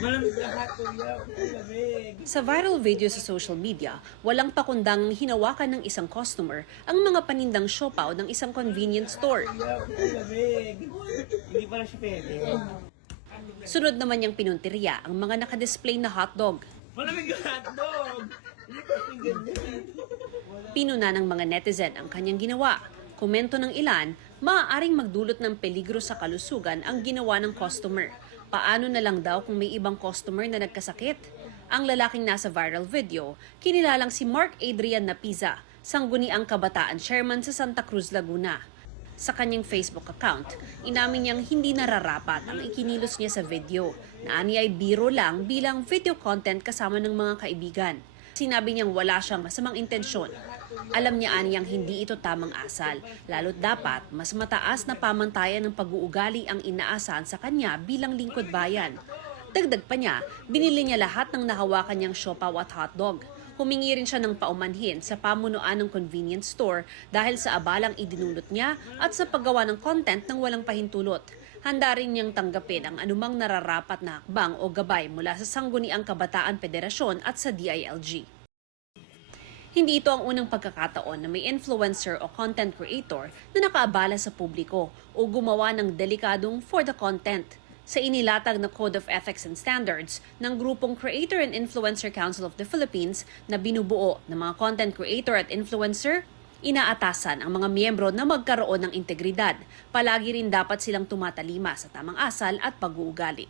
Malamig lahat ko yan. Malamig. Sa viral video sa social media, walang pakundang hinawakan ng isang customer ang mga panindang siopaw ng isang convenience store. Malamig. Hindi pala siya pwede. Sunod naman niyang pinuntirya ang mga nakadisplay na hotdog. Malamig yung hotdog. Hindi ko kasing ganyan. Pinuna ng mga netizen ang kanyang ginawa. Komento ng ilan, maaaring magdulot ng peligro sa kalusugan ang ginawa ng customer. Paano na lang daw kung may ibang customer na nagkasakit? Ang lalaking nasa viral video, kinilalang si Mark Adrian Napiza, sangguniang kabataan chairman sa Santa Cruz, Laguna. Sa kanyang Facebook account, inamin niyang hindi nararapat ang ikinilos niya sa video, na ani ay biro lang bilang video content kasama ng mga kaibigan. Sinabi niyang wala siyang masamang intensyon. Alam niya aniyang hindi ito tamang asal, lalo't dapat mas mataas na pamantayan ng pag-uugali ang inaasahan sa kanya bilang lingkod bayan. Dagdag pa niya, binili niya lahat ng nahawakan niyang siopaw at hotdog. Humingi rin siya ng paumanhin sa pamunuan ng convenience store dahil sa abalang idinulot niya at sa paggawa ng content ng walang pahintulot. Handa rin niyang tanggapin ang anumang nararapat na hakbang o gabay mula sa Sangguniang Kabataan Federasyon at sa DILG. Hindi ito ang unang pagkakataon na may influencer o content creator na nakaabala sa publiko o gumawa ng delikadong for the content. Sa inilatag na Code of Ethics and Standards ng grupong Creator and Influencer Council of the Philippines na binubuo ng mga content creator at influencer, inaatasan ang mga miyembro na magkaroon ng integridad. Palagi rin dapat silang tumatalima sa tamang asal at pag-uugali.